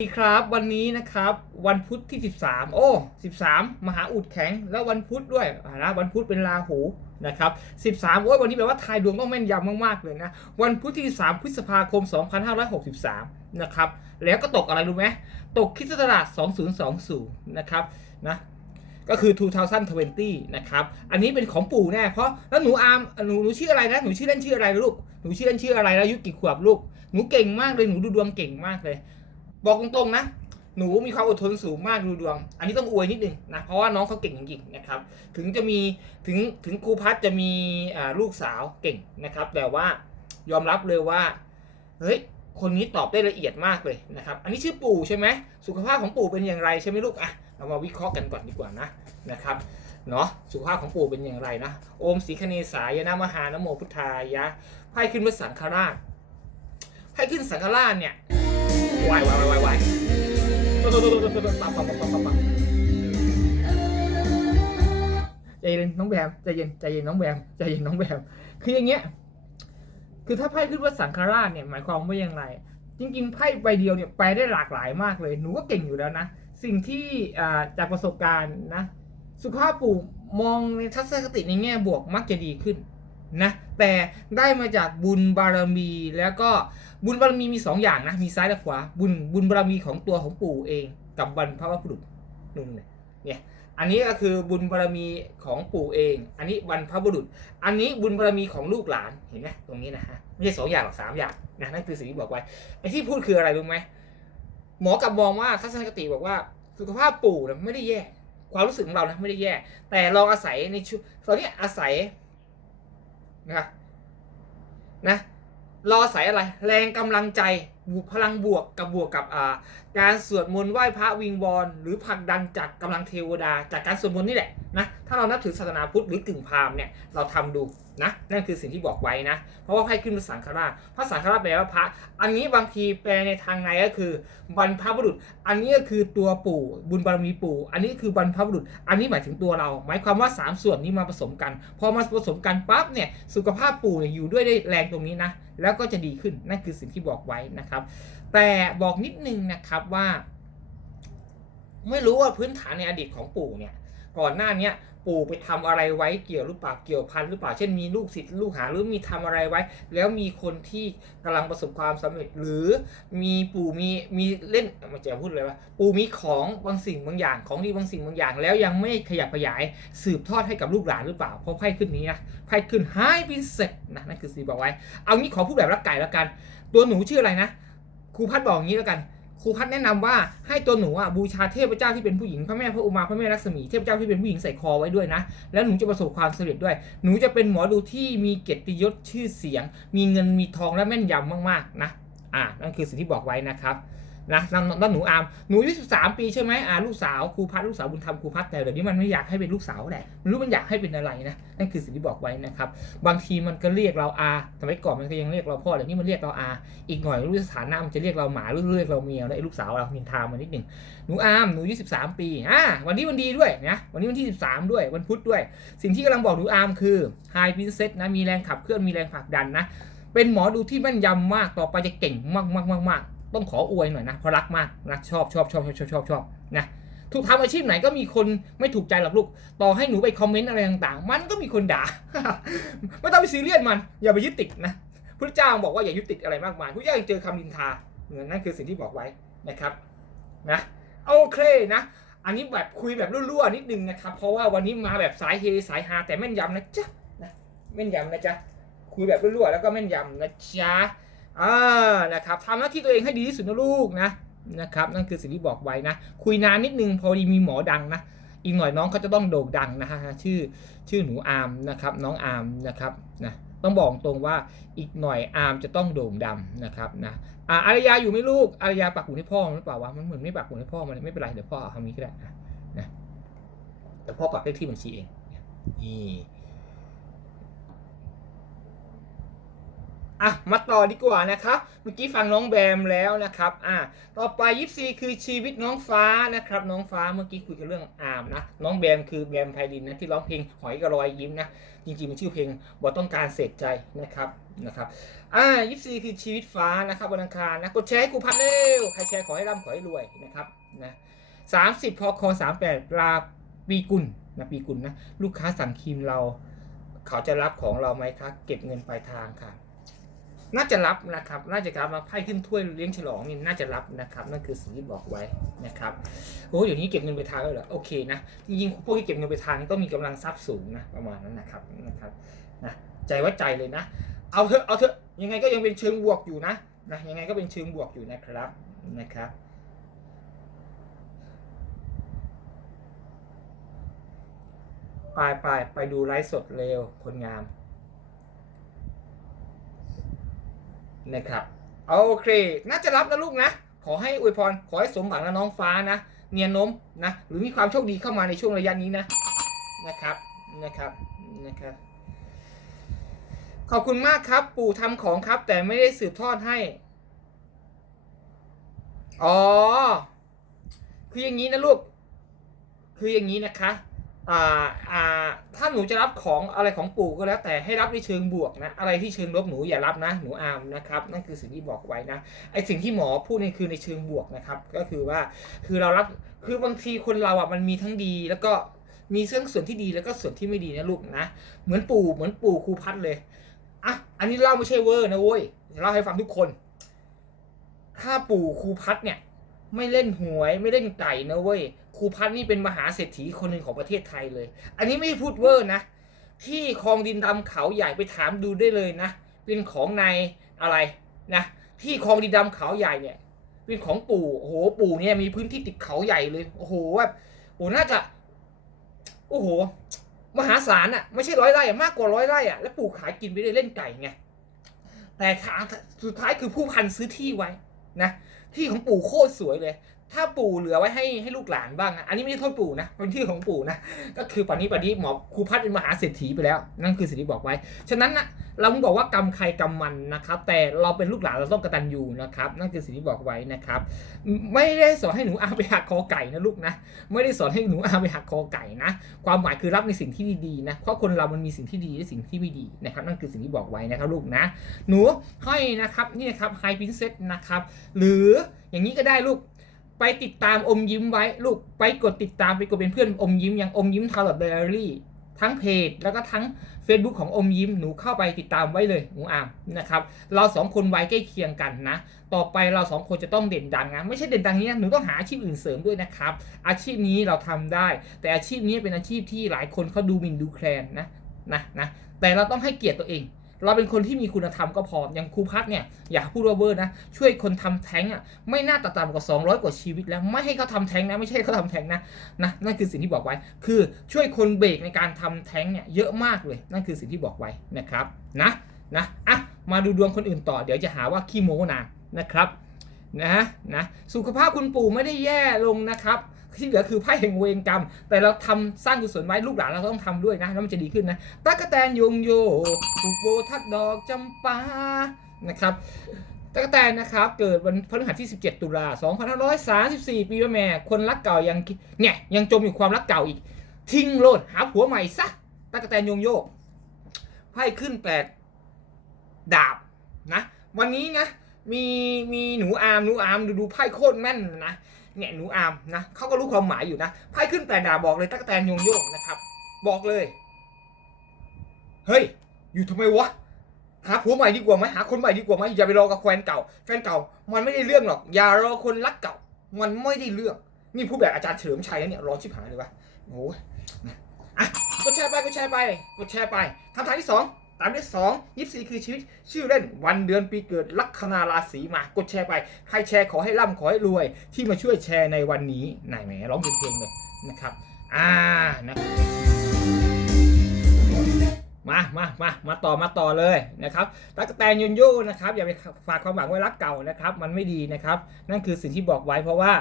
สวัสดีครับวันนี้นะครับวันพุธที่ 13 โอ้ 13 มหาอุดแข็ง แล้ววันพุธด้วยนะวันพุธเป็นราหูนะครับ13โอ้ยวันนี้แปลว่าทายดวงต้องแม่นยำมากๆเลยนะวันพุธที่ 13 พฤษภาคม 2563 นะครับแล้วก็ตกอะไรรู้ไหมตกคริสตศักราช2020 นะครับนะก็คือ 2020 นะครับ อันนี้เป็นของปู่แน่ เพราะแล้วหนูอาร์มหนูหนูชื่ออะไรนะ หนูชื่อเล่นชื่ออะไรลูก หนูชื่อเล่นชื่ออะไรแล้วอายุกี่ขวบลูก หนูเก่งมากเลย หนูดูดวงเก่งมากเลย บอกตรงๆนะ หนูมีความอดทนสูงมากดูดวง อันนี้ต้องอวยนิดนึงนะ เพราะว่าน้องเขาเก่งจริงๆนะครับ ถึงจะมีถึงถึงครูพัฒจะมีลูกสาวเก่งนะครับ แต่ว่ายอมรับเลยว่า เฮ้ย คนนี้ตอบได้ละเอียดมากเลยนะครับ อันนี้ชื่อปู่ใช่ไหม สุขภาพของปู่เป็นอย่างไรใช่ไหมลูกอะเรามาวิเคราะห์กันก่อนดีกว่านะนะครับเนาะสุขภาพของปู่เป็นอย่างไรนะโอมสีคเนสายนะมหานโมพุทธายะไพ่ขึ้นเมาสังฆราชไพ่ขึ้นสังฆราชเนี่ย วายวายวายวายวปั๊บปั๊บปั๊บปั๊บปั๊บใจเย็นน้องแบมใจเย็นใจเย็นน้องแบมใจเย็นน้องแบมคืออย่างเงี้ย คือถ้าไพ่ขึ้นว่าสังฆราชเนี่ยหมายความว่าอย่างไร จริงๆไพ่ใบเดียวเนี่ยไปได้หลากหลายมากเลยหนูก็เก่งอยู่แล้วนะ สิ่งที่จากประสบการณ์นะ สุภาพปู่มองในทัศนคติในแง่บวกมักจะดีขึ้น นะแต่ได้มาจากบุญบารมี แล้วก็บุญบารมีมีสองอย่างนะมีซ้ายและขวาบุญบุญบารมีของตัวของปู่เอง กับบรรพบุรุษนุ่นเนี่ยเนี่ยอันนี้ก็คือบุญบารมีของปู่เอง อันนี้บรรพบุรุษ อันนี้บุญบารมีของลูกหลานเห็นไหมตรงนี้นะฮะไม่ใช่สองอย่างหรอกสามอย่างนะนั่นคือสิ่งที่บอกไว้ไอ้ที่พูดคืออะไรรู้ไหมหมอกับมองว่าทัศนคติบอกว่าสุขภาพปู่นะไม่ได้แย่ ความรู้สึกของเรานะไม่ได้แย่ แต่เราอาศัยในชุตอนนี้อาศัย นะนะรออาศัยอะไร แรงกำลังใจบวกพลังบวกกับบวกกับอ่าการสวดมนต์ไหว้พระวิงวอนหรือผลักดันจากกำลังเทวดา จากการสวดมนต์นี่แหละนะถ้าเรานับถือศาสนาพุทธหรือกึ่งพราหมณ์เนี่ยเราทำดูนะนั่นคือสิ่งที่บอกไว้นะ เพราะว่าไพ่ขึ้นภาษาสังฆราชภาษาสังฆราชแปลว่าพระ อันนี้บางทีแปลในทางในก็คือบรรพบุรุษ อันนี้ก็คือตัวปู่บุญบารมีปู่ อันนี้คือบรรพบุรุษ อันนี้หมายถึงตัวเรา หมายความว่า 3 ส่วนนี้มาผสมกัน พอมาผสมกันปั๊บเนี่ยสุขภาพปู่อยู่ด้วยได้แรงตรงนี้นะแล้วก็จะดีขึ้นนั่นคือสิ่งที่บอกไว้นะครับ แต่บอกนิดนึงนะครับว่า ไม่รู้ว่าพื้นฐานในอดีตของปู่เนี่ย ก่อนหน้าเนี้ยปู่ไปทำอะไรไว้เกี่ยวหรือเปล่าเกี่ยวพันหรือเปล่า เช่นมีลูกศิษย์ลูกหาหรือมีทำอะไรไว้ แล้วมีคนที่กำลังประสบความสำเร็จ หรือมีปู่มีมีเล่นมันจะพูดเลยว่า ปู่มีของบางสิ่งบางอย่างของดีบางสิ่งบางอย่าง แล้วยังไม่ขยับขยายสืบทอดให้กับลูกหลานหรือเปล่าเพราะไพ่ขึ้นนี้นะไพ่ขึ้นไฮพินเซ็ตนะนั่นคือสีบอกไว้ เอางี้ขอพูดแบบรักไก่แล้วกัน ตัวหนูชื่ออะไรนะ ครูพัดบอกงี้แล้วกันครูพัดแนะนำว่าให้ตัวหนูอะบูชาเทพเจ้าที่เป็นผู้หญิงพระแม่พระอุมาพระแม่ลักษมีเทพเจ้าที่เป็นผู้หญิงใส่คอไว้ด้วยนะ แล้วหนูจะประสบความสำเร็จด้วย หนูจะเป็นหมอดูที่มีเกียรติยศชื่อเสียง มีเงินมีทองและแม่นยำมากๆนะอ่านั่นคือสิ่งที่บอกไว้นะครับ นะนั่นหนูอามหนูอายุ13ปีใช่ไหมอ่าลูกสาวครูพัดลูกสาวบุญธรรมครูพัดแต่เดี๋ยวนี้มันไม่อยากให้เป็นลูกสาวแหละมันรู้มันอยากให้เป็นอะไรนะนั่นคือสิ่งที่บอกไว้นะครับบางทีมันก็เรียกเราอาสมัยก่อนมันก็ยังเรียกเราพ่อเดี๋ยวนี้มันเรียกเราอาอีกหน่อยรู้สถานะมันจะเรียกเราหมาหรือเรียกเราเมียแล้วไอ้ลูกสาวเรานินทามานิดหนึ่งหนูอามหนูอายุ13ปีอ่าวันนี้วันดีด้วยนะวันนี้วันที่13ด้วยวันพุธด้วย สิ่งที่กำลังบอกหนูอามคือ High Princess นะมีแรงขับเคลื่อนมีแรงผลักดันนะเป็นหมอดูที่แม่นยำมากต่อไปจะเก่งมากมากมากมาก ต้องขออวยหน่อยนะเพราะรักมากนะชอบชอบชอบชอบชอบชอบชอบนะถูกทำอาชีพไหนก็มีคนไม่ถูกใจหรอกลูก ต่อให้หนูไปคอมเมนต์อะไรต่างๆ มันก็มีคนด่า ไม่ต้องไปซีเรียสมัน อย่าไปยึดติดนะพระเจ้าบอกว่าอย่ายึดติดอะไรมากมายพระเจ้ายังเจอคำดินทาเนั่นคือสิ่งที่บอกไว้นะครับนะโอเคนะ อันนี้แบบคุยแบบรั่วๆนิดนึงนะครับ เพราะว่าวันนี้มาแบบสายเฮสายฮาแต่แม่นยำนะจ๊ะนะแม่นยำนะจ๊ะคุยแบบรั่วๆแล้วก็แม่นยำนะจ๊ะ อ่านะครับทำหน้าที่ตัวเองให้ดีที่สุดนะลูกนะนะครับนั่นคือสิ่งที่บอกไว้นะ คุยนานนิดนึงพอดีมีหมอดังนะอีกหน่อยน้องเขาจะต้องโด่งดังนะฮะชื่อชื่อหนูอาร์มนะครับน้องอาร์มนะครับนะต้องบอกตรงว่าอีกหน่อยอาร์มจะต้องโด่งดังนะครับนะอ่าอารยาอยู่ไหมลูกอารยาปักหมุดให้พ่อมันหรือเปล่าวะมันเหมือนไม่ปักหมุดให้พ่อมันไม่เป็นไรเดี๋ยวพ่อเอาทำนี้ก็ได้นะนะแต่พ่อปักเลขที่บัญชีเองนี่ อะมาต่อดีกว่านะครับ เมื่อกี้ฟังน้องแบมแล้วนะครับ อะต่อไปยิปซีคือชีวิตน้องฟ้านะครับ น้องฟ้าเมื่อกี้คุยกันเรื่องอามนะ น้องแบมคือแบมไพลินนะที่ร้องเพลงหอยกระรอยยิ้มนะ จริงๆมันชื่อเพลงบอกต้องการเสร็จใจนะครับนะครับ อ่ายิปซีคือชีวิตฟ้านะครับวันอังคารนะ กดแชร์ให้ครูพัดเร็วใครแชร์ขอให้ร่ำขอให้รวยนะครับนะสามสิบพอคอสามแปดปลาปีกุลนะปีกุลนะ ลูกค้าสั่งครีมเรา เขาจะรับของเราไหมครับเก็บเงินปลายทางค่ะ น่าจะรับนะครับน่าจะรับมาไพ่ขึ้นถ้วยเลี้ยงฉลองนี่น่าจะรับนะครับนั่นคือสิ่งที่บอกไว้นะครับโอ้เดี๋ยวนี้เก็บเงินไปทางแล้วเหรอโอเคนะจริงๆพวกที่เก็บเงินไปทางนี่ต้องมีกำลังทรัพย์สูงนะประมาณนั้นนะครับนะครับนะใจว่าใจเลยนะ เอาเถอะเอาเถอะยังไงก็ยังเป็นเชิงบวกอยู่นะนะยังไงก็เป็นเชิงบวกอยู่นะครับนะครับไปไปไปดูไลฟ์สดเร็วคนงาม นะครับโอเค น่าจะรับนะลูกนะ ขอให้อวยพร ขอให้สมหวังนะน้องฟ้านะ เนียนนมนะ หรือมีความโชคดีเข้ามาในช่วงระยะนี้นะ นะครับ นะครับ นะครับ ขอบคุณมากครับ ปู่ทำของครับ แต่ไม่ได้สืบทอดให้ อ๋อ คืออย่างนี้นะลูก คืออย่างนี้นะคะ อ่าอ่าถ้าหนูจะรับของอะไรของปู่ก็แล้ว แต่ให้รับในเชิงบวกนะ อะไรที่เชิงลบหนูอย่ารับนะ หนูอามนะครับ นั่นคือสิ่งที่บอกไว้นะ ไอสิ่งที่หมอพูดนี่คือในเชิงบวกนะครับ ก็คือว่าคือเรารับคือบางทีคนเราอะมันมีทั้งดีแล้วก็มีเรื่องส่วนที่ดีแล้วก็ส่วนที่ไม่ดีนะลูกนะ เหมือนปู่เหมือนปู่ครูพัดเลยอะอันนี้เล่าไม่ใช่เวอร์นะเว้ยเล่าให้ฟังทุกคน ถ้าปู่ครูพัดเนี่ย ไม่เล่นหวยไม่เล่นไก่นะเว้ย ครูพัดนี่เป็นมหาเศรษฐีคนหนึ่งของประเทศไทยเลย อันนี้ไม่พูดเวอร์นะ ที่คลองดินดำเขาใหญ่ไปถามดูได้เลยนะ เป็นของในอะไรนะ ที่คลองดินดำเขาใหญ่เนี่ย เป็นของปู่โอ้โหปู่เนี่ยมีพื้นที่ติดเขาใหญ่เลยโอ้โหแบบโอ้น่าจะโอ้โห มหาศาลอะไม่ใช่ร้อยไร่อะมากกว่าร้อยไร่อะแล้วปู่ขายกินไปได้เล่นไก่ไงแต่ทางสุดท้ายคือผู้พันซื้อที่ไว้นะที่ของปู่โคตรสวยเลย ถ้าปู่เหลือไว้ให้ให้ลูกหลานบ้างนะอันนี้ไม่ได้โทษปู่นะเป็นที่ของปู่นะก็คือปัจนี้ปัจนี้หมอครูพัดเป็นมหาเศรษฐีไปแล้ว นั่นคือสิ่งที่บอกไว้ ฉะนั้นนะเราบอกว่ากรรมใครกรรมมันนะครับ แต่เราเป็นลูกหลานเราต้องกระตัญญูนะครับ นั่นคือสิ่งที่บอกไว้นะครับ ไม่ได้สอนให้หนูอาไปหักคอไก่นะลูกนะ ไม่ได้สอนให้หนูอาไปหักคอไก่นะ ความหมายคือรับในสิ่งที่ดีๆนะเพราะคนเรามันมีสิ่งที่ดีและสิ่งที่ไม่ดีนะครับ นั่นคือสิ่งที่บอกไว้นะครับลูกนะ หนูให้นะครับนี่นะครับไฮพินเซตนะครับหรืออย่างนี้ก็ได้ลูก ไปติดตามอมยิ้มไว้ลูกไปกดติดตามไปกดเป็นเพื่อนอมยิ้มอย่างอมยิ้มทาวน์เดอรี่ทั้งเพจแล้วก็ทั้ง Facebook ของอมยิ้มหนูเข้าไปติดตามไว้เลยหนูอามนะครับเราสองคนไว้ใกล้เคียงกันนะ ต่อไปเราสองคนจะต้องเด่นดังนะไม่ใช่เด่นดังนี้นะหนูต้องหาอาชีพอื่นเสริมด้วยนะครับ อาชีพนี้เราทำได้ แต่อาชีพนี้เป็นอาชีพที่หลายคนเขาดูมินดูแคลนนะนะนะแต่เราต้องให้เกียรติตัวเอง เราเป็นคนที่มีคุณธรรมก็พอ อย่างครูพัฒเนี่ยอย่าพูดว่าเวอร์นะ ช่วยคนทำแท้งอะไม่น่าต่ำกว่า 200 กว่าชีวิตแล้วไม่ให้เขาทำแท้งนะไม่ใช่เขาทำแท้งนะนะนั่นคือสิ่งที่บอกไว้ คือช่วยคนเบรกในการทำแท้งเนี่ยเยอะมากเลยนั่นคือสิ่งที่บอกไว้นะครับนะนะอะมาดูดวงคนอื่นต่อ เดี๋ยวจะหาว่าขี้โม้นานนะครับนะนะสุขภาพคุณปู่ไม่ได้แย่ลงนะครับ ที่เหลือคือไพ่แห่งเวรกรรม แต่เราทำสร้างกุศลไว้ลูกหลานเราต้องทำด้วยนะแล้วมันจะดีขึ้นนะตะกะแตนยงโยผูกโบทัดดอกจำปานะครับตะกะแตนนะครับเกิดวันพฤหัสที่ 17 ตุลา 2534 ปีแม่ คนรักเก่ายังเนี่ยยังจมอยู่ความรักเก่าอีก ทิ้งโลดหาผัวใหม่ซะตะกะแตนยงโยไพ่ขึ้นแปดดาบนะ วันนี้นะมีมีหนูอาร์มหนูอาร์มดูดูไพ่โคตรแม่นนะ เนี่ยหนูอามนะเขาก็รู้ความหมายอยู่นะไพ่ขึ้นแปดดาบอกเลยตั๊กแตนโยงโยงนะครับ บอกเลย เฮ้ย อยู่ทำไมวะหาผัวใหม่ดีกว่าไหมหาคนใหม่ดีกว่าไหมอย่าไปรอกับแฟนเก่า แฟนเก่า มันไม่ได้เรื่องหรอก อย่ารอคนรักเก่า มันไม่ได้เรื่อง นี่พูดแบบอาจารย์เฉลิมชัยนะเนี่ยรอชิบหายเลยวะโอ้ยอะกดแชร์ไปกดแชร์ไปกดแชร์ไปคำถามที่สอง ตามด้วยสองยี่สิบสี่คือชีวิต ชื่อเล่นวันเดือนปีเกิดลัคนาราศีมากดแชร์ไป ใครแชร์ขอให้ร่ำขอให้รวย ที่มาช่วยแชร์ในวันนี้นายแหมร้องเพลงเลยนะครับ อ่านะ มามามามาต่อมาต่อเลยนะครับตั๊กแตนยุนยูนะครับอย่าไปฝากความหวังไว้รักเก่านะครับ มันไม่ดีนะครับ นั่นคือสิ่งที่บอกไว้เพราะว่า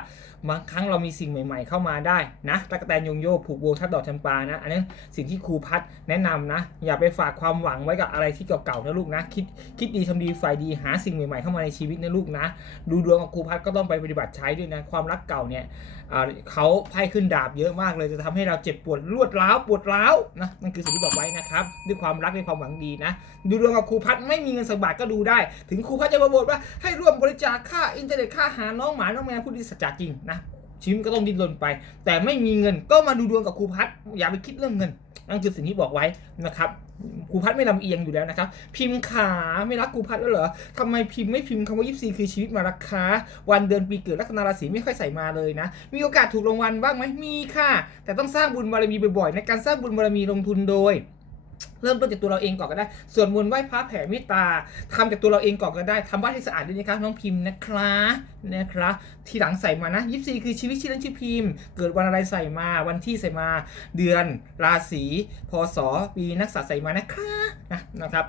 บางครั้งเรามีสิ่งใหม่ๆ เข้ามาได้นะตั๊กแตนยุนยูผูกโบทัดดอกจำปานะ อันนี้สิ่งที่ครูพัดแนะนำนะ อย่าไปฝากความหวังไว้กับอะไรที่เก่าๆนะลูกนะ คิดคิดดีทำดีฝ่ายดีหาสิ่งใหม่ๆเข้ามาในชีวิตนะลูกนะ ดูดวงกับครูพัดก็ต้องไปปฏิบัติใช้ด้วยนะความรักเก่าเนี่ยเขาไพ่ขึ้นดาบเยอะมากเลยจะทำให้เราเจ็บปวดรวดร้าวปวดร้าวนะนั่นคือสิ่งที่บอกไว้นะครับด้วยความรักด้วยความหวังดีนะ ดูดวงกับครูพัดไม่มีเงินสักบาทก็ดูได้ ถึงครูพัดจะมาบ่นว่าให้ร่วมบริจาคค่าอินเทอร์เน็ตค่าหาน้องหมาน้องแมวผู้ที่สัจจจริงนะชีวิตมันก็ต้องดิ้นรนไป แต่ไม่มีเงินก็มาดูดวงกับครูพัดอย่าไปคิดเรื่องเงินนั่นคือสิ่งที่บอกไว้นะครับ ครูพัดไม่ลำเอียงอยู่แล้วนะครับ พิมพ์ขาไม่รักครูพัดแล้วเหรอทำไมพิมพ์ไม่พิมพ์คำว่ายิปซีคือชีวิตมารักคาวันเดือนปีเกิดลัคนาราศีไม่ค่อยใส่มาเลยนะ มีโอกาสถูกรางวัลบ้างไหมมีค่ะ แต่ต้องสร้างบุญบารมีบ่อยๆในการสร้างบุญบารมีลงทุนโดย เริ่มต้นจากตัวเราเองก่อนก็ได้ ส่วนมนต์ไหว้พระแผ่เมตตาทำจากตัวเราเองก่อนก็ได้ทำบ้านให้สะอาดด้วยนะครับน้องพิมพ์นะครับนะครับทีหลังใส่มานะยิปซีคือชีวิตชื่อเล่นชื่อพิมพ์ เกิดวันอะไรใส่มาวันที่ใส่มา เดือน ราศีพศปีนักษัตร์ใส่มานะคะนะนะครับ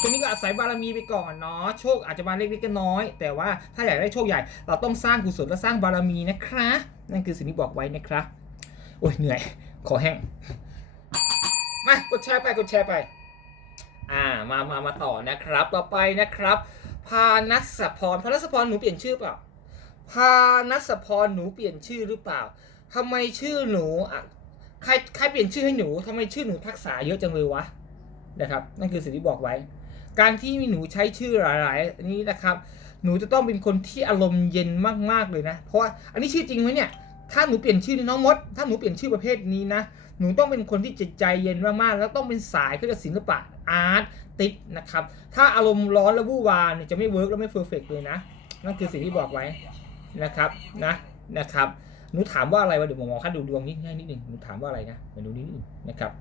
ตรงนี้ก็อาศัยบารมีไปก่อนเนาะโชคอาจจะมาเล็กๆน้อย แต่ว่าถ้าอยากได้โชคใหญ่ เราต้องสร้างกุศลและสร้างบารมีนะคะ นั่นคือสิ่งที่บอกไว้นะครับโอ้ยเหนื่อย ขอแห้ง มากดแชร์ไปกดแชร์ไป อ่ามามามาต่อนะครับ ต่อไปนะครับ พานัสพรพานัสพรหนูเปลี่ยนชื่อเปล่าพานัสพรหนูเปลี่ยนชื่อหรือเปล่าทำไมชื่อหนูอะใครใครเปลี่ยนชื่อให้หนูทำไมชื่อหนูทักษะเยอะจังเลยวะนะครับนั่นคือสิ่งที่บอกไว้ การที่มีหนูใช้ชื่อหลายๆนี้นะครับ หนูจะต้องเป็นคนที่อารมณ์เย็นมากๆเลยนะ เพราะว่าอันนี้ชื่อจริงไหมเนี่ยถ้าหนูเปลี่ยนชื่อน้องมด ถ้าหนูเปลี่ยนชื่อประเภทนี้นะ หนูต้องเป็นคนที่จิตใจเย็นมากๆ แล้วต้องเป็นสายเขาเรียกศิลปะอาร์ตติดนะครับ ถ้าอารมณ์ร้อนและวู่วามเนี่ยจะไม่เวิร์กและไม่เพอร์เฟกเลยนะ นั่นคือสิ่งที่บอกไว้นะครับนะนะครับ หนูถามว่าอะไรวะเดี๋ยวหมอคัดดูดวงนิดง่ายนิดหนึ่งหนูถามว่าอะไรนะมาดูนิดหนึ่งนะครับ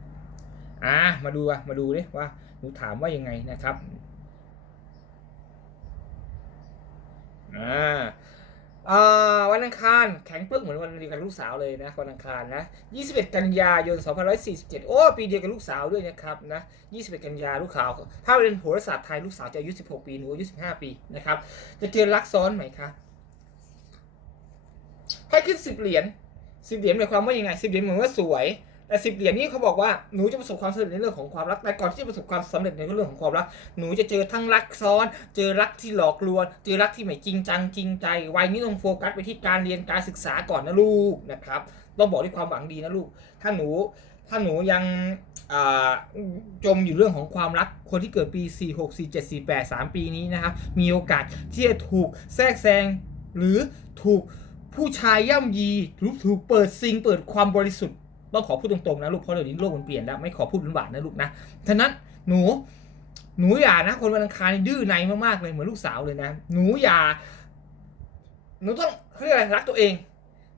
อ่ามาดูอะมาดูดิว่าหนูถามว่ายังไงนะครับอ่าอ่า วันอังคารแข็งปึกเหมือนวันเดียวกับลูกสาวเลยนะวันอังคารนะ21 กันยายน 2547 โอ้ปีเดียวกับลูกสาวด้วยนะครับนะ21 กันยาลูกสาวถ้าเป็นโหราศาสตร์ไทยลูกสาวจะอายุ 16 ปีหนูอายุ 15 ปีนะครับจะเจอรักซ้อนไหมคะให้ขึ้น 10 เหรียญ10 เหรียญหมายความว่ายังไง 10 เหรียญเหมือนว่าสวย แต่10เหรียญนี้เขาบอกว่าหนูจะประสบความสำเร็จในเรื่องของความรักแต่ก่อนที่จะประสบความสำเร็จในเรื่องของความรัก หนูจะเจอทั้งรักซ้อน เจอรักที่หลอกลวงเจอรักที่ไม่จริงจังจริงใจวัยนี้ต้องโฟกัสไปที่การเรียนการศึกษาก่อนนะลูกนะครับต้องบอกด้วยความหวังดีนะลูก ถ้าหนูถ้าหนูยังจมอยู่เรื่องของความรัก คนที่เกิดปี 4 6 4 7 4 8 3 ปีนี้นะครับ มีโอกาสที่จะถูกแทรกแซง หรือถูกผู้ชายย่ำยีหรือถูกเปิดซิงเปิดความบริสุทธิ์ ต้องขอพูดตรงๆนะลูกเพราะเดี๋ยวนี้โลกมันเปลี่ยนแล้วไม่ขอพูดลำบากนะลูกนะฉะนั้นหนูหนูอย่านะ คนวันอังคารนี่ดื้อในมากๆเลยเหมือนลูกสาวเลยนะ หนูอย่า หนูต้องเขาเรียกอะไรรักตัวเอง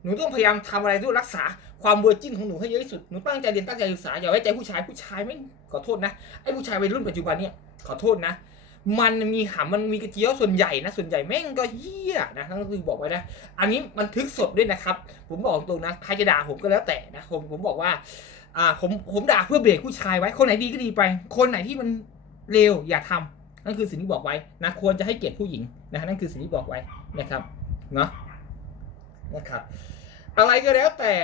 หนูต้องพยายามทำอะไรด้วยรักษาความเวอร์จินของหนูให้เยอะที่สุดหนูตั้งใจเรียนตั้งใจศึกษาอย่าไว้ใจผู้ชายผู้ชายไม่ขอโทษนะไอ้ผู้ชายวัยรุ่นปัจจุบันเนี่ยขอโทษนะ มันมีหำมันมีกระเจียวส่วนใหญ่นะส่วนใหญ่แม่งก็เหี้ยนะทั้งคือบอกไว้นะ อันนี้มันทึกสดด้วยนะครับ ผมบอกตรงนะใครจะด่าผมก็แล้วแต่นะผมผมบอกว่า อ่าผมผมด่าเพื่อเบรกผู้ชายไว้ คนไหนดีก็ดีไป คนไหนที่มันเลวอย่าทำนั่นคือสิ่งที่บอกไว้นะควรจะให้เกียรติผู้หญิงนะนั่นคือสิ่งที่บอกไว้นะครับเนาะนะครับอะไรก็แล้วแต่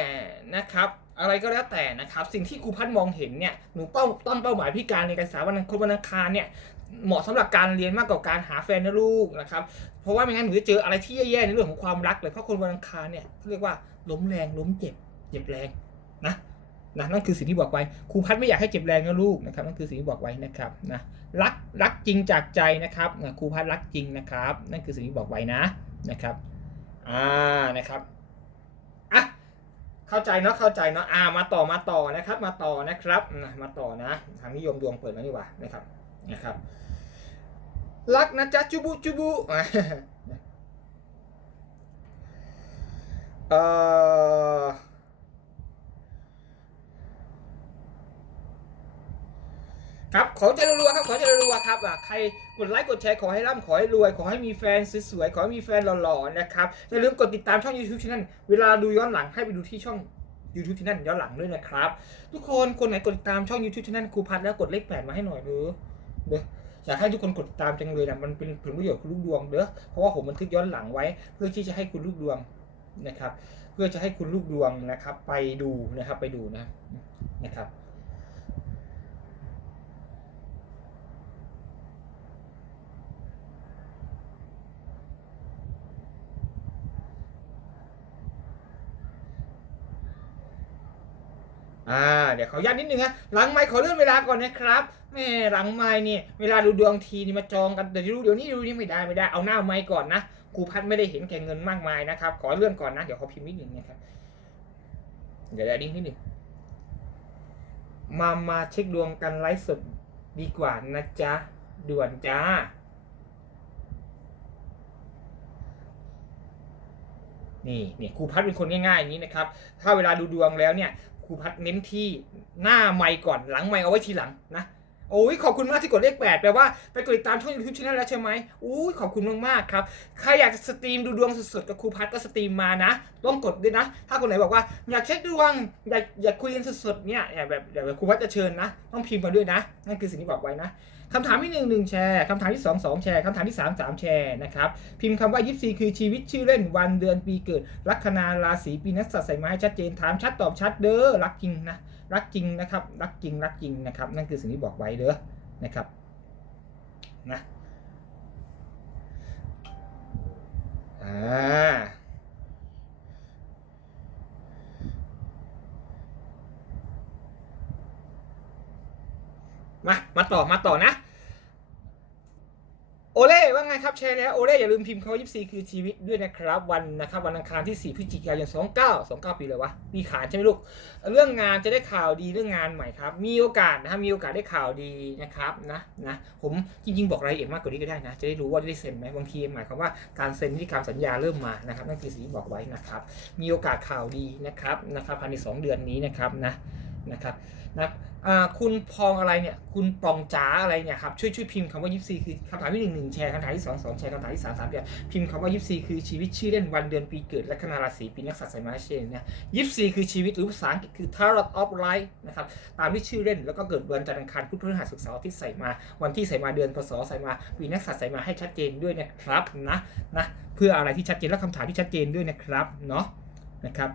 นะครับอะไรก็แล้วแต่นะครับ สิ่งที่ครูพัฒน์มองเห็นเนี่ยหนูเป้าต้นเป้าหมายพิการในการศึกษาวันคนวันอังคารเนี่ย เหมาะสำหรับการเรียนมากกว่าการหาแฟนนะลูกนะครับ เพราะว่าไม่งั้นหนูจะเจออะไรที่แย่ๆในเรื่องของความรักเลยเพราะคนวันอังคารเนี่ยเขาเรียกว่าล้มแรงล้มเจ็บเจ็บแรงนะนะนั่นคือสิ่งที่บอกไว้ครูพัฒน์ไม่อยากให้เจ็บแรงนะลูกนะครับนั่นคือสิ่งที่บอกไว้นะครับนะรักรักจริงจากใจนะครับนะครูพัฒน์รักจริงนะครับ นั่นคือสิ่งที่บอกไว้นะนะครับอ่านะครับอะเข้าใจเนาะเข้าใจเนาะอ่ามาต่อมาต่อนะครับ มาต่อนะครับนะมาต่อนะทางนิยมดวงเปิดแล้วนี่ว่านะครับ นะครับ รักนะจ๊ะจุบุจุบุเอ่อครับขอเจริญรัวครับขอเจริญรัวครับอะใครกดไลค์กดแชร์ขอให้ร่ำขอให้รวย ขอให้มีแฟนสวยๆขอให้มีแฟนหล่อๆนะครับอย่าลืมกดติดตามช่อง YouTube channel เวลาดูย้อนหลังให้ไปดูที่ช่อง YouTube Channel ย้อนหลังด้วยนะครับ ทุกคนคนไหนกดติดตามช่อง YouTube Channel ครูพัดแล้วกดเลขแปดมาให้หน่อยด้อ เด้ออยากให้ทุกคนกดติดตามจังเลยนะมันเป็นผลประโยชน์คุณลูกดวงเด้อเพราะว่าผมบันทึกย้อนหลังไว้ เพื่อที่จะให้คุณลูกดวงนะครับ เพื่อจะให้คุณลูกดวงนะครับ ไปดูนะครับไปดูนะนะครับอ่าเดี๋ยวขออนุญาตนิดนึงนะหลังไมค์ขอเลื่อนเวลาก่อนนะครับ แม่หลังไมค์เนี่ยเวลาดูดวงทีนี่มาจองกันเดี๋ยวดูเดี๋ยวนี้ดูนี่ไม่ได้ไม่ได้เอาหน้าไมค์ก่อนนะครูพัดไม่ได้เห็นแก่เงินมากมายนะครับ ขอเลื่อนก่อนนะ เดี๋ยวขอพิมพ์นิดนึงนะครับเดี๋ยวดิ้งนิดนึงมามาเช็คดวงกันไลฟ์สดดีกว่านะจ๊ะด่วนจ้านี่นี่ครูพัดเป็นคนง่ายๆอย่างนี้นะครับ ถ้าเวลาดูดวงแล้วเนี่ยครูพัดเน้นที่หน้าไมค์ก่อนหลังไมค์เอาไว้ทีหลังนะ โอ้ยขอบคุณมากที่กดเลขแปดแปลว่าไปกดติดตามช่องยูทูบช anel แล้วใช่ไหมอุ้ยขอบคุณมากๆครับ ใครอยากจะสตรีมดูดวงสดๆกับครูพัดก็สตรีมมานะ ต้องกดด้วยนะ ถ้าคนไหนบอกว่าอยากเช็คดวงอยากอยากคุยกันสดๆเนี่ยอย่าแบบอย่าแบบครูพัดจะเชิญนะ ต้องพิมพ์มาด้วยนะ นั่นคือสิ่งที่บอกไว้นะคำถามที่หนึ่งหนึ่งแชร์คำถามที่สองสองแชร์คำถามที่สามสามแชร์นะครับพิมพ์คำว่ายิปซีคือชีวิตชื่อเล่นวันเดือนปีเกิด ลัคนาราศีปีนักสัตว์ใส่ไมาให้ชัดเจนถามชัดตอบชัดเด้อรักจริงนะรักจริงนะครับรักจริงรักจริงนะครับนั่นคือสิ่งที่บอกไว้เด้อนะครับนะอ่ามา มาต่อ มาต่อนะ โอเล่ว่าไงครับแชร์แล้วโอเล่อย่าลืมพิมพ์คำว่า24คือชีวิตด้วยนะครับ วันนะครับวันอังคารที่4พฤศจิกายน29 29ปีเลยวะปีขานใช่ไหมลูก เรื่องงานจะได้ข่าวดีเรื่องงานใหม่ครับ มีโอกาสนะครับมีโอกาสได้ข่าวดีนะครับนะนะผมจริง ๆ บอกรายละเอียดมากกว่านี้ก็ได้นะ จะได้รู้ว่าได้เซ็นไหมบางทีหมายความว่าการเซ็นที่การสัญญาเริ่มมานะครับนั่นคือสิ่งที่บอกไว้นะครับ มีโอกาสข่าวดีนะครับนะครับภายในสองเดือนนี้นะครับนะนะครับ นะคุณพองอะไรเนี่ย คุณปองจ๋าอะไรเนี่ยครับช่วยช่วยพิมพ์คำว่ายิปซีคือคำถามที่หนึ่งหนึ่งแชร์คำถามที่สองสองแชร์คำถามที่สามสามแชร์พิมพ์คำว่ายิปซีคือชีวิตชื่อเล่นวันเดือนปีเกิดและคณาราศีปีนักษัตริย์ไซมาเชนเนี่ยยิปซีคือชีวิตหรือภาษาอังกฤษคือ tarot of life นะครับตามที่ชื่อเล่นแล้วก็เกิดวันจันทร์อังคารพุธพฤหัสศุกร์เสาร์ที่ใส่มาวันที่ใส่มาเดือนพศใส่มาปีนักษัตรใส่มาให้ชัดเจนด้วยนะครับนะนะเพื่ออะไรที่ชัดเจนและคำถามที่ชัดเจนด้วยนะครับเนาะนะครับ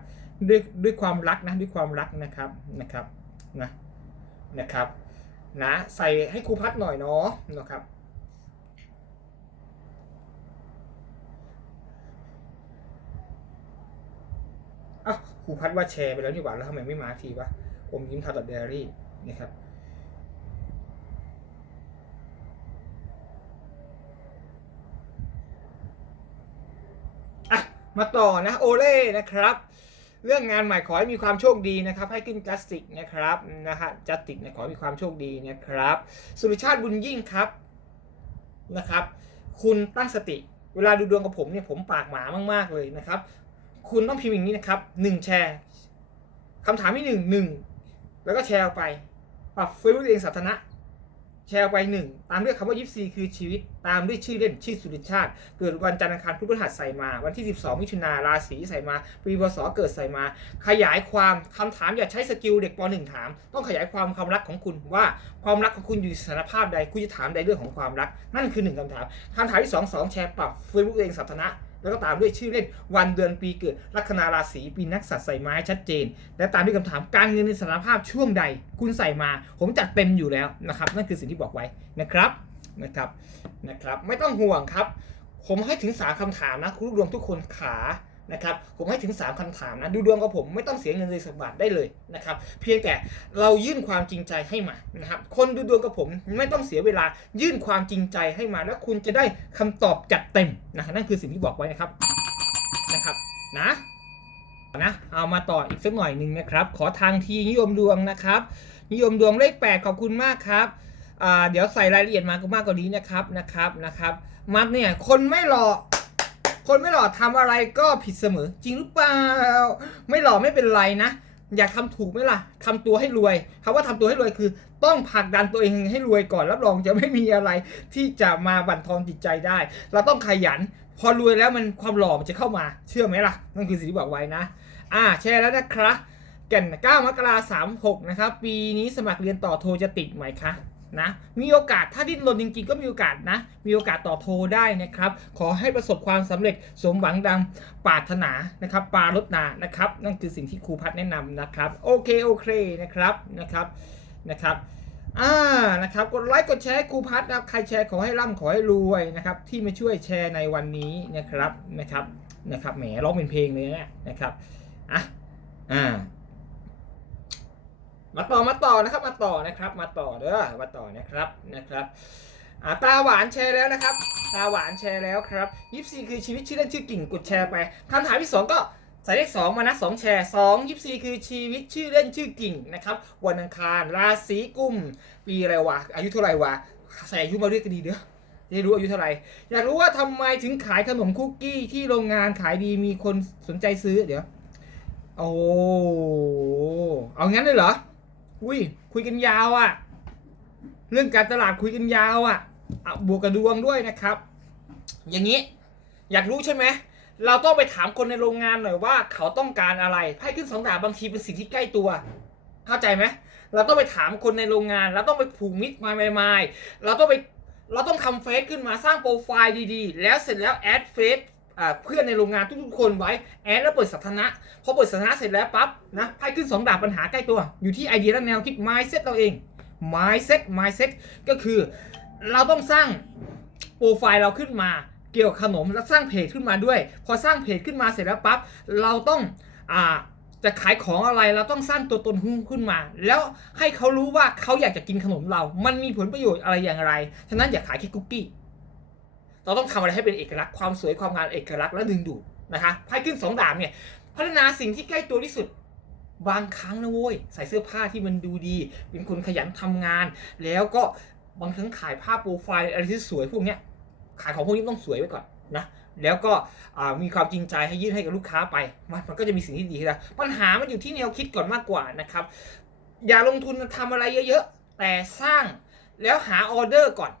ด้วยด้วยความรักนะด้วยความรักนะครับนะครับ นะนะครับนะใส่ให้ครูพัดหน่อยเนาะนะครับอ้าวครูพัดว่าแชร์ไปแล้วนี่หว่าแล้วทำไมไม่มาทีวะอมยิ้มทาดอทเดอารี่นะครับอะมาต่อนะโอเล่นะครับ เรื่องงานใหม่ขอให้มีความโชคดีนะครับ ให้ขึ้นจัสติกนะครับนะฮะจัสติกนะขอให้มีความโชคดีนะครับ สุริชาติบุญยิ่งครับนะครับ คุณตั้งสติ เวลาดูดวงกับผมเนี่ยผมปากหมามากๆเลยนะครับ คุณต้องพิมพ์อย่างนี้นะครับหนึ่งแชร์คำถามที่หนึ่งหนึ่งแล้วก็แชร์ออกไปปรับเฟซบุ๊กเองสาธารณะ แชร์ออกไปหนึ่งตามด้วยคำว่ายิปซีคือชีวิต ตามด้วยชื่อเล่นชื่อสุริชาติ เกิดวันจันทร์อังคารพุธพฤหัสใส่มา วันที่ 12 มิถุนาราศีใส่มา ปีพศเกิดใส่มา ขยายความคำถามอย่าใช้สกิลเด็กป .1 ถาม ต้องขยายความความรักของคุณว่าความรักของคุณอยู่สถานภาพใดคุณจะถามใดเรื่องของความรัก นั่นคือหนึ่งคำถามคำถามที่สองสองแชร์ปรับเฟซบุ๊กเองสาธารณะ แล้วก็ตามด้วยชื่อเล่นวันเดือนปีเกิดลัคนาราศีปีนักสัตว์ใส่ไม้ชัดเจน และตามด้วยคำถามการเงินในสถานภาพช่วงใด คุณใส่มา ผมจัดเต็มอยู่แล้วนะครับ นั่นคือสิ่งที่บอกไว้นะครับนะครับนะครับ ไม่ต้องห่วงครับ ผมให้ถึงสามคำถามนะ คุณผู้ดวงทุกคนขา นะครับผมให้ถึง 3คำถามนะดูดวงกับผมไม่ต้องเสียเงินเลยสักบาทได้เลยนะครับเพียงแต่เรายื่นความจริงใจให้มานะครับคนดูดวงกับผมไม่ต้องเสียเวลายื่นความจริงใจให้มา แล้วคุณจะได้คำตอบจัดเต็มนะนั่นคือสิ่งที่บอกไว้นะครับนะครับนะนะเอามาต่ออีกสักหน่อยหนึ่งนะครับ ขอทางทีนิยมดวงนะครับ นิยมดวงเลขแปดขอบคุณมากครับเดี๋ยวใส่รายละเอียดมากมากกว่านี้นะครับนะครับนะครับมัดเนี่ยคนไม่หล่อ คนไม่หล่อทำอะไรก็ผิดเสมอ จริงหรือเปล่า ไม่หล่อไม่เป็นไรนะ อยากทำถูกไหมล่ะทำตัวให้รวยคำว่าทำตัวให้รวยคือ ต้องผลักดันตัวเองให้รวยก่อนรับรองจะไม่มีอะไร ที่จะมาบั่นทอนจิตใจได้ เราต้องขยัน พอรวยแล้วมันความหล่อมันจะเข้ามา เชื่อไหมล่ะ นั่นคือสิ่งที่บอกไว้นะ อ่าแชร์แล้วนะครับแก่น9มกราสามหกนะครับ ปีนี้สมัครเรียนต่อโทจะติดไหมคะ นะมีโอกาสถ้าดิ้นรนจริงๆ ก็มีโอกาสนะ มีโอกาสต่อโทได้นะครับ ขอให้ประสบความสำเร็จสมหวังดังปรารถนานะครับปารถนานะครับ นั่นคือสิ่งที่ครูพัฒแนะนำนะครับ โอเคโอเคนะครับนะครับนะครับอ่านะครับกดไลค์กดแชร์ครูพัฒนะใครแชร์ขอให้ร่ำขอให้รวยนะครับ ที่มาช่วยแชร์ในวันนี้นะครับนะครับนะครับแหมร้องเป็นเพลงเลยนะนะครับอะอ่า มาต่อมาต่อนะครับ มาต่อนะครับ มาต่อเด้อมาต่อนะครับนะครับอ่าตาหวานแชร์แล้วนะครับ ตาหวานแชร์แล้วครับยิปซีคือชีวิตชื่อเล่นชื่อกิ่งกดแชร์ไปคำถามที่สองก็ใส่เลขสองมานะสองแชร์สองยิปซีคือชีวิตชื่อเล่นชื่อกิ่งนะครับวันอังคารราศีกุม ปีอะไรวะอายุเท่าไหร่วะใส่อายุมาเรียกกันดีเด้อจะรู้อายุเท่าไหร่อยากรู้ว่าทำไมถึงขายขนมคุกกี้ที่โรงงานขายดีมีคนสนใจซื้อเดี๋ยวโอ้เอางั้นเลยเหรอ อุ้ย คุยกันยาวอะ่ะ เรื่องการตลาดคุยกันยาวอะ่ะอะบวกกับดวงด้วยนะครับ อย่างนี้ อยากรู้ใช่ไหมเราต้องไปถามคนในโรงงานหน่อยว่า เขาต้องการอะไรไพ่ขึ้นสองดาบบางทีเป็นสิ่งที่ใกล้ตัว เข้าใจไหมเราต้องไปถามคนในโรงงานเราต้องไปผูกมิตรมาใหม่ๆเราต้องไปเราต้องทำเฟซขึ้นมาสร้างโปรไฟล์ดีๆ แล้วเสร็จแล้วแอดเฟซ เพื่อนในโรงงานทุกๆคนไว้แอดแล้วเปิดสถานะพอเปิดสถานะเสร็จแล้วปั๊บนะไพ่ขึ้น2ดาบปัญหาใกล้ตัว อยู่ที่ไอเดียและแนวคิด mindset เราเอง mindset mindset ก็คือเราต้องสร้างโปรไฟล์เราขึ้นมาเกี่ยวกับขนมแล้วสร้างเพจขึ้นมาด้วย พอสร้างเพจขึ้นมาเสร็จแล้วปั๊บเราต้องอ่าจะขายของอะไรเราต้องสร้างตัวตนขึ้นมา แล้วให้เขารู้ว่าเขาอยากจะกินขนมเรา มันมีผลประโยชน์อะไรอย่างไร ฉะนั้นอย่าขายแค่คุกกี้ เราต้องทำอะไรให้เป็นเอกลักษณ์ความสวยความงามเอกลักษณ์และดึงดูดนะคะไพ่ขึ้นสองดาบเนี่ยพัฒนาสิ่งที่ใกล้ตัวที่สุดบางครั้งนะโว้ยใส่เสื้อผ้าที่มันดูดี เป็นคนขยันทำงาน แล้วก็บางครั้งขายภาพโปรไฟล์อะไรที่สวยพวกเนี้ยขายของพวกนี้ต้องสวยไว้ก่อนนะแล้วก็มีความจริงใจให้ยื่นให้กับลูกค้าไป มันก็จะมีสิ่งที่ดีนะปัญหามันอยู่ที่แนวคิดก่อนมากกว่านะครับ อย่าลงทุนทำอะไรเยอะๆ แต่สร้างแล้วหาออเดอร์ก่อน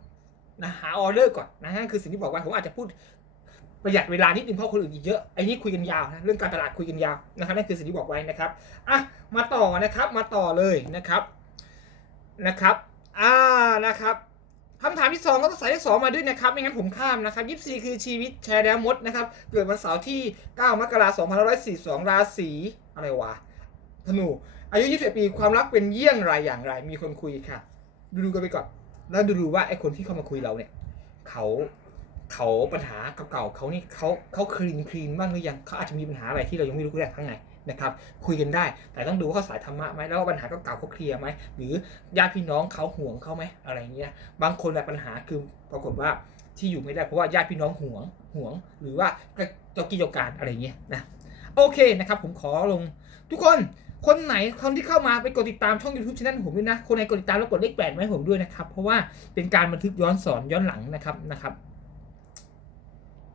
นะหาออเดอร์ก่อนนะนั่นคือสิ่งที่บอกไว้ผมอาจจะพูดประหยัดเวลานิดนึงเพราะคนอื่นอีกเยอะไอ้นี่คุยกันยาวนะเรื่องการตลาดคุยกันยาวนะครับนั่นคือสิ่งที่บอกไว้นะครับอะมาต่อนะครับมาต่อเลยนะครับนะครับอ่านะครับคำถามที่สองก็ต้องใส่เลขสองมาด้วยนะครับไม่งั้นผมข้ามนะครับยี่สี่คือชีวิตแชร์แดมดนะครับ เกิดวันเสาร์ที่ 9 มกราคม2542 ราศีอะไรวะธนู อายุ 21 ปีความรักเป็นเยี่ยงไรอย่างไร มีคนคุยค่ะ ดูดูกันไปก่อน แล้วดูดูว่าไอ้คนที่เข้ามาคุยเราเนี่ยเขาเขาปัญหาเก่าๆเขานี่เขาเขาคลีนคลีนบ้างหรือยังเขาอาจจะมีปัญหาอะไรที่เรายังไม่รู้ก็ได้ข้างในนะครับ คุยกันได้ แต่ต้องดูว่าเขาสายธรรมะไหมแล้วว่าปัญหาเก่าๆเขาเคลียร์ไหมหรือญาติพี่น้องเขาห่วงเขาไหมอะไรเงี้ยบางคนแบบปัญหาคือปรากฏว่าที่อยู่ไม่ได้เพราะว่าญาติพี่น้องห่วงห่วง หรือว่าเจ้ากี้เจ้าการอะไรเงี้ยนะโอเคนะครับ ผมขอลงทุกคน คนไหนคนที่เข้ามาไปกดติดตามช่อง YouTube ช่องผมด้วยนะ คนไหนกดติดตามแล้วกดเลขแปดไว้ผมด้วยนะครับ เพราะว่าเป็นการบันทึกย้อนสอนย้อนหลังนะครับนะครับ